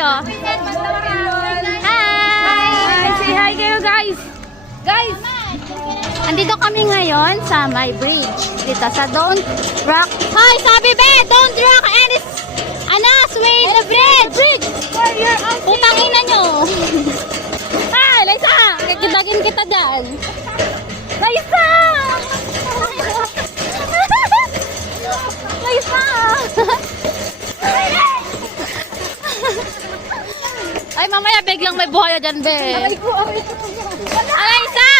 kayo. Hi! Say hi kayo guys. Guys! Andito kami ngayon sa my bridge. Dito sa Don't Rock. Hi! Sabi be! Don't rock and sway the bridge! Putang ina nyo! Hi! Liza! Kikidagin kita dyan. Liza! Liza! Ay, mamaya biglang may buhaya dyan, be. Liza!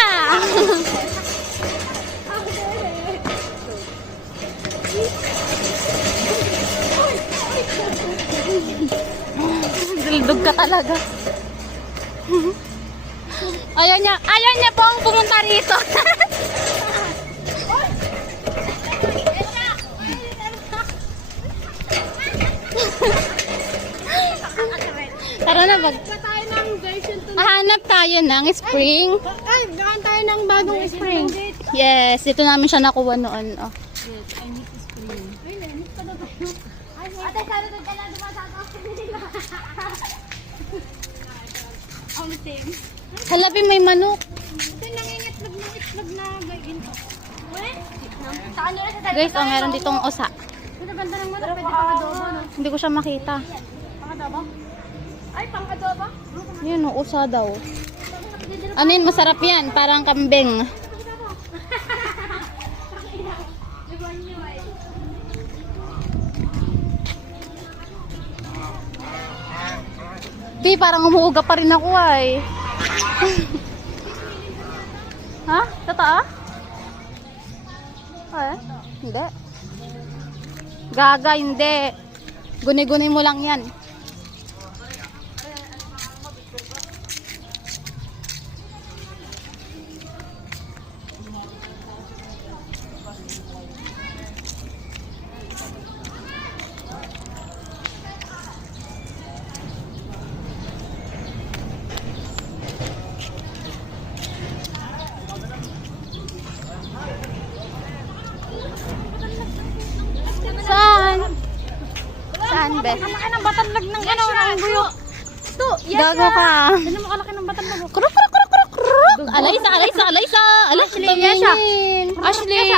Dildog ka talaga. Ayaw niya po ang pumunta rito. Tara na bag. Hanap tayo ng spring. Ay, gawan tayo ng bagong spring. Yes, ito namin siya nakuha noon. Oh. Yes, I need spring. Ay, nainit pa na tayo. Ate, sana doon ka lang dumatataw sa nila. Ang same. Halapin may manok. Ito, nangingitlog ng itlog na ginto. Saan nyo na sa Guys, oh, meron ditong osa. Ito, ganda ng mata. Pwede pang adobo, no? Hindi ko siya makita. Pang adobo? Ay, pang adobo? Yun, oh, osa daw. Ano yun, masarap yan. Parang kambing. Okay, parang umuuga pa rin ako ay. Ha? Totoo? Ay, hindi. Gaga, hindi. Guni-guni mo lang yan. Saan? Saan, be? Ang laki ng batanlag ng ano, ng guyok. Ito, yan Gago ka. Ano mo kalaki ng batanlag? Kruk, kruk, kruk, kruk, kruk. Alaysa, Alaysa, Alaysa. Alaysa, Ashley, yan siya. Ashley.